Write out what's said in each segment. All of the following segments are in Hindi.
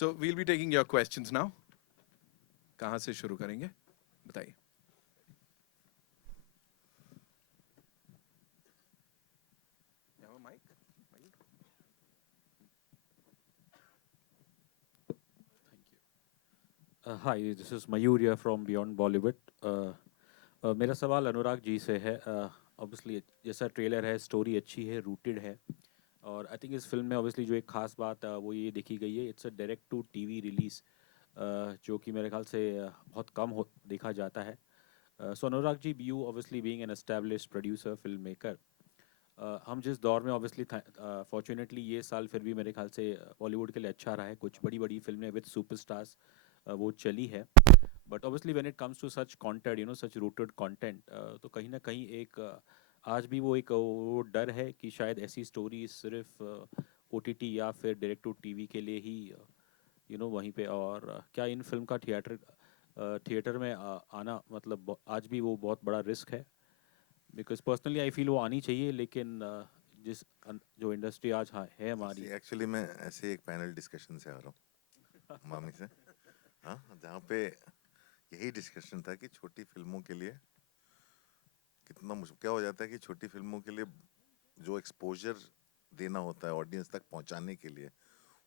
So we'll be taking your questions now. कहाँ से शुरू करेंगे बताइए. You have a mic? Hi, this is Mayur from Beyond Bollywood. मेरा सवाल अनुराग जी से है. ऑब्वियसली जैसा ट्रेलर है, स्टोरी अच्छी है, रूटेड है, और आई थिंक इस फिल्म में ऑब्वियसली जो एक खास बात वो ये देखी गई है, it's a direct to TV release, जो कि मेरे ख्याल से बहुत कम हो देखा जाता है. So Anurag ji, you obviously being an established producer, film maker, हम जिस दौर में ऑब्वियसली फॉर्चुनेटली ये साल फिर भी मेरे ख्याल से बॉलीवुड के लिए अच्छा रहा है, कुछ बड़ी बड़ी फिल्में विद सुपरस्टार्स वो चली है. But obviously when it comes to such content, such rooted content, तो कहीं ना कहीं एक आज भी वो एक वो डर है कि शायद ऐसी स्टोरी सिर्फ ओटीटी या फिर डायरेक्ट टू टीवी के लिए ही वहीं पे, और क्या इन फिल्म का थिएटर में आना मतलब आज भी वो बहुत बड़ा रिस्क है. बिकॉज पर्सनली आई फील वो आनी चाहिए, लेकिन जो इंडस्ट्री आज है हमारी. एक्चुअली मैं ऐसे एक पैनल डिस्कशन से आ रहा हूँ मामी से, हाँ, जहाँ पे यही डिस्कशन था कि छोटी फिल्मों के लिए कितना मुश्किल क्या हो जाता है, कि छोटी फिल्मों के लिए जो एक्सपोजर देना होता है ऑडियंस तक पहुँचाने के लिए,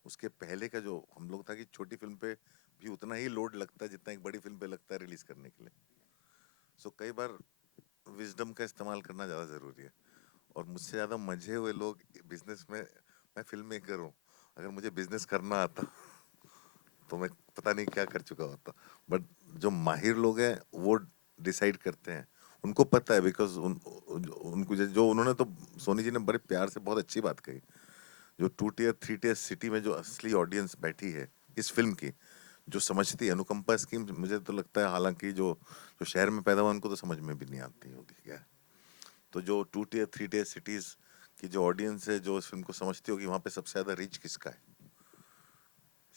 उसके पहले का जो हम लोग था कि छोटी फिल्म पे भी उतना ही लोड लगता है जितना एक बड़ी फिल्म पे लगता है रिलीज करने के लिए. सो कई बार विजडम का इस्तेमाल करना ज़्यादा ज़रूरी है. और मुझसे ज़्यादा मजे हुए लोग बिजनेस में, मैं फिल्म मेकर हूँ, अगर मुझे बिजनेस करना आता तो मैं पता नहीं क्या कर चुका होता. बट जो माहिर लोग हैं वो डिसाइड करते हैं, उनको पता है, बिकॉज उनको जो उन्होंने तो सोनी जी ने बड़े प्यार से बहुत अच्छी बात कही, जो 2 टियर 3 टियर सिटी में जो असली ऑडियंस बैठी है इस फिल्म की, जो समझती है अनुकंपा स्कीम, मुझे तो लगता है हालांकि जो जो शहर में पैदा हुआ उनको तो समझ में भी नहीं आती होगी क्या. तो जो 2 टियर 3 टियर सिटीज की जो ऑडियंस है जो इस फिल्म को समझती होगी, वहाँ पे सबसे ज्यादा रीच किसका है.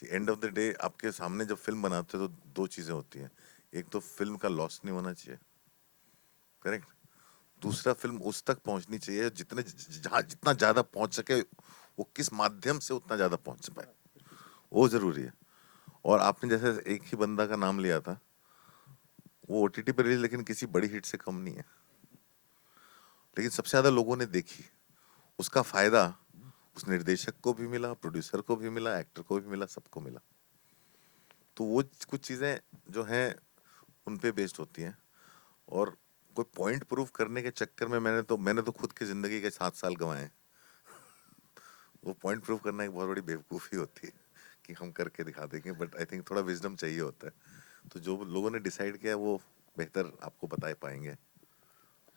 एंड ऑफ द डे आपके सामने जब फिल्म बनाते हो तो दो चीजें होती हैं. एक तो फिल्म का लॉस नहीं होना चाहिए, करेक्ट. दूसरा फिल्म उस तक पहुंचनी चाहिए जितने जहाँ जितना ज्यादा पहुंच सके, वो किस माध्यम से उतना ज्यादा पहुंच पाए, वो जरूरी है. और आपने जैसे एक ही बंदा का नाम लिया था, वो ओटीटी पर रिलीज लेकिन किसी बड़ी हिट से कम नहीं है, लेकिन सबसे ज्यादा लोगों ने देखी. उसका फायदा उस निर्देशक को भी मिला, प्रोड्यूसर को भी मिला, एक्टर को भी मिला, सबको मिला. तो वो कुछ चीजें जो हैं उन पे बेस्ड होती हैं. और कोई पॉइंट प्रूव करने के चक्कर में मैंने तो खुद की जिंदगी के 7 साल गंवाए. वो पॉइंट प्रूव करना एक बहुत बड़ी बेवकूफ़ी होती है कि हम करके दिखा देंगे. बट आई थिंक थोड़ा विजडम चाहिए होता है. तो जो लोगों ने डिसाइड किया वो बेहतर आपको बता पाएंगे.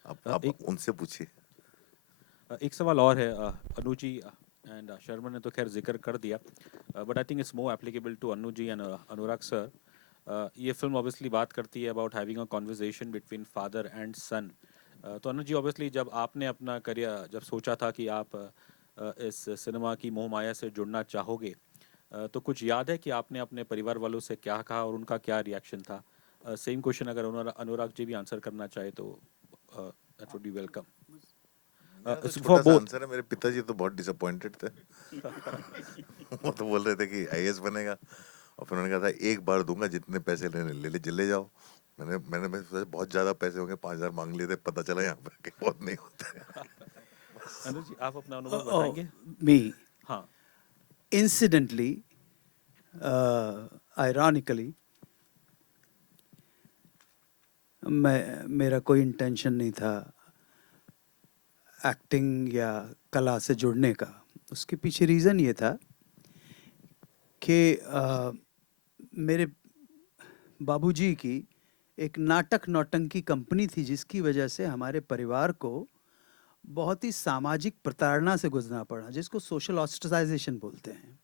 आप एक उनसे पूछिए. एक सवाल और है. अनु जी एंड शर्मा ने तो खैर जिक्र कर दिया, but I think it's more applicable to Anu ji and Anurag sir. ये फिल्म ऑब्वियसली बात करती है about having a conversation between father and son. तो अनु जी, ऑब्वियसली जब आपने अपना करियर जब सोचा था कि आप इस सिनेमा की मोह माया से जुड़ना चाहोगे, तो कुछ याद है कि आपने अपने परिवार वालों से क्या कहा और उनका क्या रिएक्शन था? सेम क्वेश्चन अगर अनुराग जी भी आंसर करना चाहे तो दैट वुड बी वेलकम. मेरा तो फॉर छोटा सा बोथ. आंसर है, मेरे पिताजी तो बहुत डिसअपॉइंटेड थे. वो तो बोल रहे थे कि आईएएस बनेगा, और फिर उन्होंने कहा था एक बार दूंगा, जितने पैसे लेने ले जाओ. मैंने सोचा बहुत ज्यादा पैसे होंगे, 5,000 मांग लिए थे, पता चला यहाँ पे कि बहुत नहीं होता है. अनुज जी, आप अपना अनुभव Oh, बताएंगे? me. हाँ. Incidentally, ironically, मेरा कोई इंटेंशन नहीं था एक्टिंग या कला से जुड़ने का. उसके पीछे रीज़न ये था कि मेरे बाबूजी की एक नाटक नौटंकी कंपनी थी, जिसकी वजह से हमारे परिवार को बहुत ही सामाजिक प्रताड़ना से गुजरना पड़ा, जिसको सोशल ऑस्ट्रासाइजेशन बोलते हैं.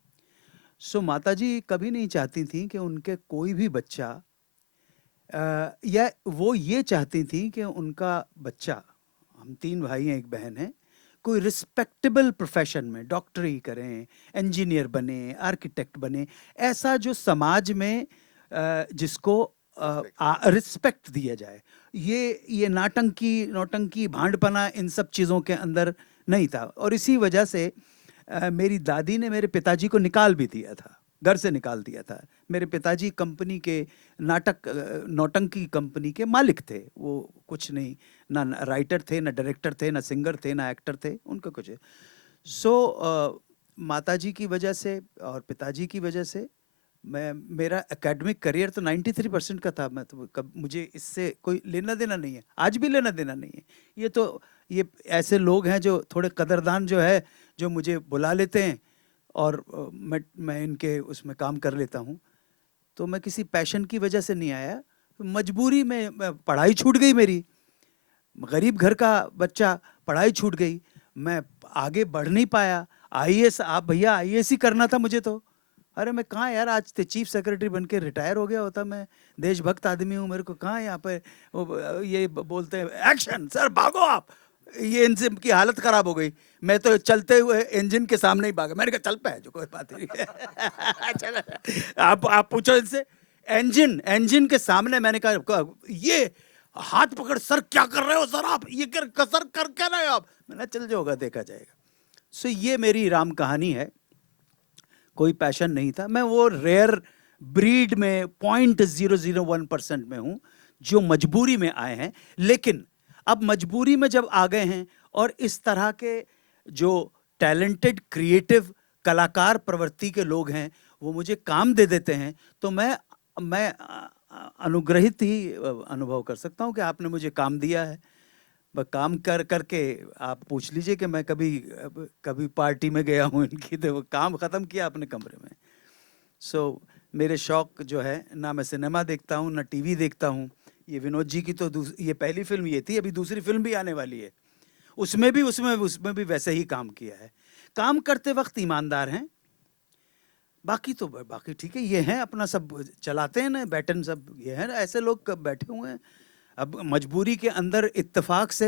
सो माताजी कभी नहीं चाहती थी कि उनके कोई भी बच्चा या वो ये चाहती थी कि उनका बच्चा, हम 3 भाई हैं, 1 बहन है, कोई रिस्पेक्टेबल प्रोफेशन में डॉक्टरी करें, इंजीनियर बने, आर्किटेक्ट बने, ऐसा जो समाज में जिसको रिस्पेक्ट दिया जाए. ये नाटंकी नौटंकी भांडपना इन सब चीज़ों के अंदर नहीं था. और इसी वजह से मेरी दादी ने मेरे पिताजी को निकाल भी दिया था. घर से निकाल दिया था। मेरे पिताजी कंपनी के नौटंकी कंपनी के मालिक थे। वो कुछ नहीं, ना राइटर थे, ना डायरेक्टर थे, ना सिंगर थे, ना एक्टर थे, उनका कुछ। माताजी की वजह से और पिताजी की वजह से मैं, मेरा एकेडमिक करियर तो 93% का था। मैं तो कब, मुझे इससे कोई लेना देना नहीं है, आज भी लेना देना नहीं है। ये ऐसे लोग हैं जो थोड़े कदरदान जो है, जो मुझे बुला लेते हैं और मैं इनके उसमें काम कर लेता हूँ। तो मैं किसी पैशन की वजह से नहीं आया, मजबूरी में पढ़ाई छूट गई मेरी। गरीब घर का बच्चा, पढ़ाई छूट गई, मैं आगे बढ़ नहीं पाया। आईएएस, आप भैया आईएएस ही करना था मुझे तो। अरे मैं कहाँ यार, आज तो चीफ सेक्रेटरी बन के रिटायर हो गया होता। मैं देशभक्त आदमी हूँ, मेरे को कहाँ यहाँ पे ये बोलते हैं एक्शन सर भागो आप, ये इनसे की हालत खराब हो गई। मैं तो चलते हुए इंजन के सामने ही भागा। मैंने कहा चल पे जो कोई बात नहीं चल, आप पूछो इनसे। इंजन के सामने मैंने कहा ये हाथ पकड़, सर क्या कर रहे हो सर आप, ये सर कर क्या रहे हो आप। मैंने चल जो होगा देखा जाएगा। सो ये मेरी राम कहानी है। कोई पैशन नहीं था, मैं वो रेयर ब्रीड में 0.001% में हूं जो मजबूरी में आए हैं। लेकिन अब मजबूरी में जब आ गए हैं और इस तरह के जो टैलेंटेड क्रिएटिव कलाकार प्रवृत्ति के लोग हैं वो मुझे काम दे देते हैं, तो मैं अनुग्रहित ही अनुभव कर सकता हूं कि आपने मुझे काम दिया है। काम कर करके आप पूछ लीजिए कि मैं कभी पार्टी में गया हूँ इनकी, तो वो काम ख़त्म किया अपने कमरे में। मेरे शौक जो है, ना मैं सिनेमा देखता हूँ ना टीवी देखता हूँ। ये विनोद जी की तो ये पहली फिल्म ये थी, अभी दूसरी फिल्म भी आने वाली है। उसमें भी वैसे ही काम किया है। काम करते वक्त ईमानदार हैं, बाकी ठीक है। ये हैं अपना सब चलाते हैं ना, बैटन सब ये हैं, ऐसे लोग बैठे हुए हैं। अब मजबूरी के अंदर इत्तेफाक से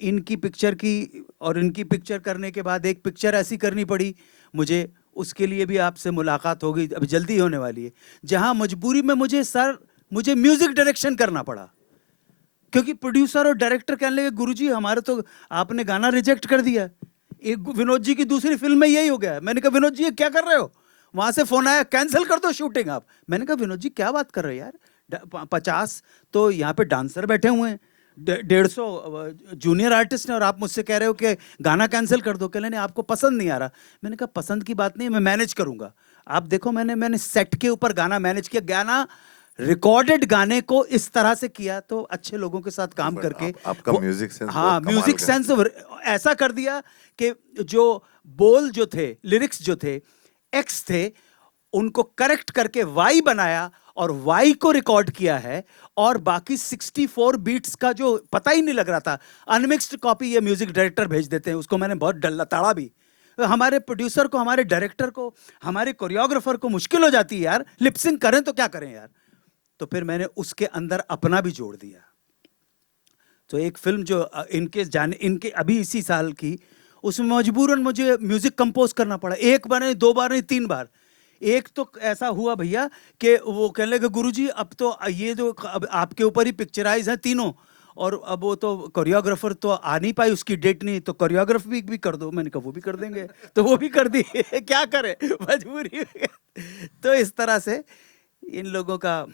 इनकी पिक्चर की और इनकी पिक्चर करने के बाद एक पिक्चर ऐसी करनी पड़ी मुझे, उसके लिए भी आपसे मुलाकात होगी, अभी जल्दी होने वाली है, जहां मजबूरी में मुझे म्यूजिक डायरेक्शन करना पड़ा। क्योंकि प्रोड्यूसर और डायरेक्टर कहने लगे गुरुजी हमारे तो आपने गाना रिजेक्ट कर दिया। एक विनोद जी की दूसरी फिल्म में यही हो गया। मैंने कहा विनोद जी ये क्या कर रहे हो, वहां से फोन आया कैंसिल कर दो शूटिंग आप। मैंने कहा विनोद जी क्या बात कर रहे हो यार, 50 तो यहाँ पे डांसर बैठे हुए हैं, 150 जूनियर आर्टिस्ट हैं और आप मुझसे कह रहे हो कि गाना कैंसिल कर दो। कह नहीं आपको पसंद नहीं आ रहा। मैंने कहा पसंद की बात नहीं, मैं मैनेज करूंगा। आप देखो मैंने सेट के ऊपर गाना मैनेज किया, गाना रिकॉर्डेड गाने को इस तरह से किया, तो अच्छे लोगों के साथ काम करके आपका म्यूजिक सेंस, हाँ म्यूजिक सेंस ऐसा कर दिया कि जो बोल जो थे, लिरिक्स जो थे, एक्स थे, उनको करेक्ट करके वाई बनाया और वाई को रिकॉर्ड किया है। और बाकी 64 बीट्स का जो पता ही नहीं लग रहा था, अनमिक्स्ड कॉपी ये म्यूजिक डायरेक्टर भेज देते हैं, उसको मैंने बहुत डल्ला ताड़ा भी। हमारे प्रोड्यूसर को, हमारे डायरेक्टर को, हमारे कोरियोग्राफर को मुश्किल हो जाती है यार, लिपसिंग करें तो क्या करें यार। तो फिर मैंने उसके अंदर अपना भी जोड़ दिया। तो एक फिल्म जो इनके अभी इसी साल की, उसमें मजबूरन मुझे म्यूजिक कंपोज करना पड़ा। एक बार नहीं, 2 बार नहीं, 3 बार। एक तो ऐसा हुआ भैया कि वो कहने लगे गुरुजी अब तो ये जो अब आपके ऊपर ही पिक्चराइज है तीनों, और अब वो तो कोरियोग्राफर तो आ नहीं पाई, उसकी डेट नहीं, तो कोरियोग्राफी भी कर दो। मैंने कहा वो भी कर देंगे, तो वो भी कर दी क्या करें मजबूरी तो इस तरह से इन लोगों का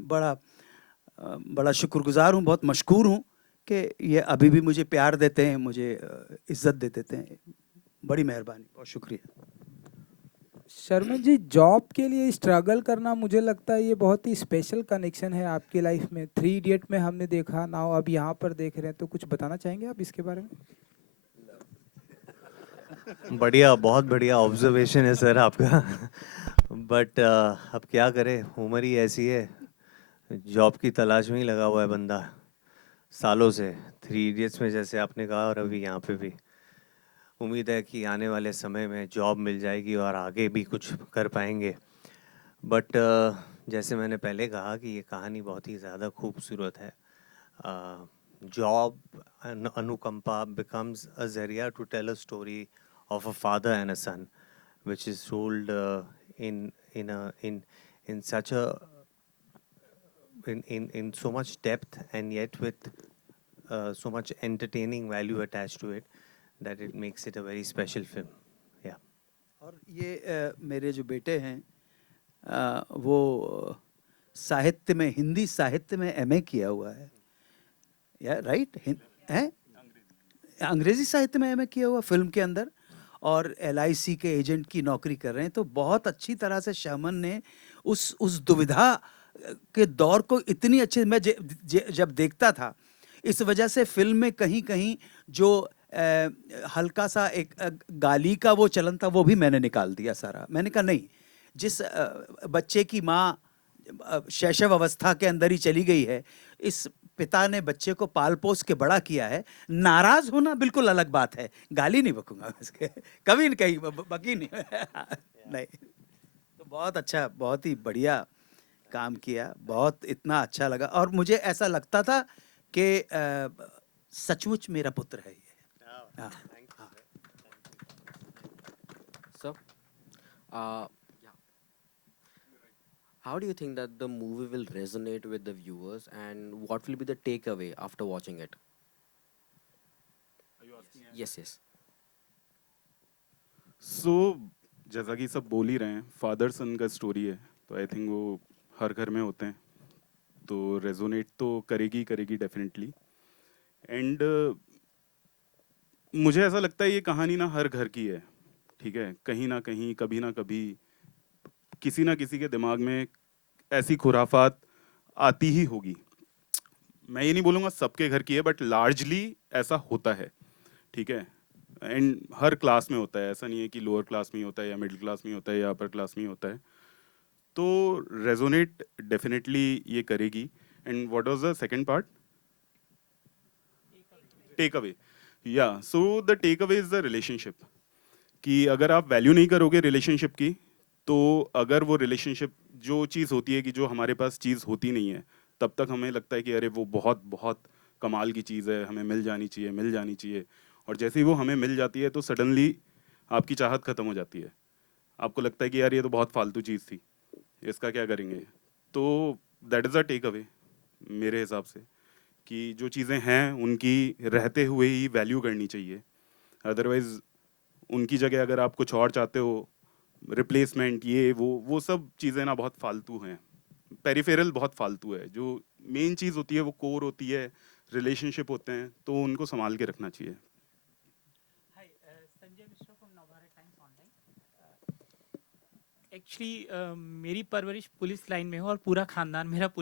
बड़ा शुक्रगुजार हूँ, बहुत मशकूर हूँ कि ये अभी भी मुझे प्यार देते हैं, मुझे इज्जत दे देते हैं। बड़ी मेहरबानी, बहुत शुक्रिया। शर्मा जी, जॉब के लिए स्ट्रगल करना मुझे लगता है ये बहुत ही स्पेशल कनेक्शन है आपकी लाइफ में। 3 इडियट में हमने देखा ना, अब यहाँ पर देख रहे हैं, तो कुछ बताना चाहेंगे आप इसके बारे में? बढ़िया, बहुत बढ़िया ऑब्जर्वेशन है सर आपका। बट अब क्या करें, उम्र ही ऐसी है, जॉब की तलाश में ही लगा हुआ है बंदा सालों से। 3 इडियट्स में जैसे आपने कहा, और अभी यहाँ पे भी उम्मीद है कि आने वाले समय में जॉब मिल जाएगी और आगे भी कुछ कर पाएंगे। बट जैसे मैंने पहले कहा कि ये कहानी बहुत ही ज़्यादा खूबसूरत है। जॉब, अनुकंपा becomes a जरिया to tell a story of a father and a son, which is told in such a in so much depth, and yet with so much entertaining value attached to it, that it makes it a very special film. Yeah. और ये मेरे जो बेटे हैं वो साहित्य में, हिंदी साहित्य में एमए किया हुआ है, या राइट है, अंग्रेजी साहित्य में एमए किया हुआ फिल्म के अंदर, और एलआईसी के एजेंट की नौकरी कर रहे हैं। तो बहुत अच्छी तरह से शर्मन ने उस दुविधा के दौर को इतनी अच्छे, मैं जब देखता था, इस वजह से फिल्म में कहीं कहीं जो हल्का सा एक गाली का वो चलन था, वो भी मैंने निकाल दिया सारा। मैंने कहा नहीं, जिस बच्चे की माँ शैशव अवस्था के अंदर ही चली गई है, इस पिता ने बच्चे को पाल पोस के बड़ा किया है, नाराज होना बिल्कुल अलग बात है, गाली नहीं बकूंगा उसके, कभी नहीं, कहीं बकी नहीं नहीं। तो बहुत अच्छा, बहुत ही बढ़िया काम किया, बहुत इतना अच्छा लगा, और मुझे ऐसा लगता था कि सचमुच मेरा पुत्र है ये। हाँ, हाँ। So, yeah. How do you think that the movie will resonate with the viewers, and what will be the takeaway after watching it? Yes, yes. सो जैसा कि सब बोल ही रहे हैं, फादर सन का स्टोरी है, तो आई थिंक वो हर घर में होते हैं, तो रेजोनेट तो करेगी करेगी डेफिनेटली। एंड मुझे ऐसा लगता है ये कहानी ना हर घर की है, ठीक है, कहीं ना कहीं कभी ना कभी किसी ना किसी के दिमाग में ऐसी खुराफात आती ही होगी। मैं ये नहीं बोलूँगा सबके घर की है, बट लार्जली ऐसा होता है, ठीक है। एंड हर क्लास में होता है, ऐसा नहीं है कि लोअर क्लास में ही होता है या मिडिल क्लास में ही होता है या अपर क्लास में ही होता है। तो रेजोनेट डेफिनेटली ये करेगी। And what was the second part? Take away. Yeah so the take away is the relationship, कि अगर आप वैल्यू नहीं करोगे रिलेशनशिप की, तो अगर वो रिलेशनशिप जो चीज़ होती है कि जो हमारे पास चीज़ होती नहीं है, तब तक हमें लगता है कि अरे वो बहुत बहुत कमाल की चीज़ है, हमें मिल जानी चाहिए, मिल जानी चाहिए। और जैसे ही वो हमें मिल जाती है तो सडनली आपकी चाहत ख़त्म हो जाती है, आपको लगता है कि यार ये तो बहुत फालतू चीज़ थी, इसका क्या करेंगे। तो that is a take away मेरे हिसाब से, कि जो चीज़ें हैं उनकी रहते हुए ही वैल्यू करनी चाहिए। अदरवाइज़ उनकी जगह अगर आप कुछ और चाहते हो, रिप्लेसमेंट, ये वो सब चीज़ें ना बहुत फालतू हैं, पेरिफेरल बहुत फालतू है। जो मेन चीज़ होती है वो कोर होती है, रिलेशनशिप होते हैं, तो उनको संभाल के रखना चाहिए। Hi, Sanjay Mishra from Navbharat times online. Actually मेरी परवरिश पुलिस लाइन में है और पूरा खानदान मेरा पुलिस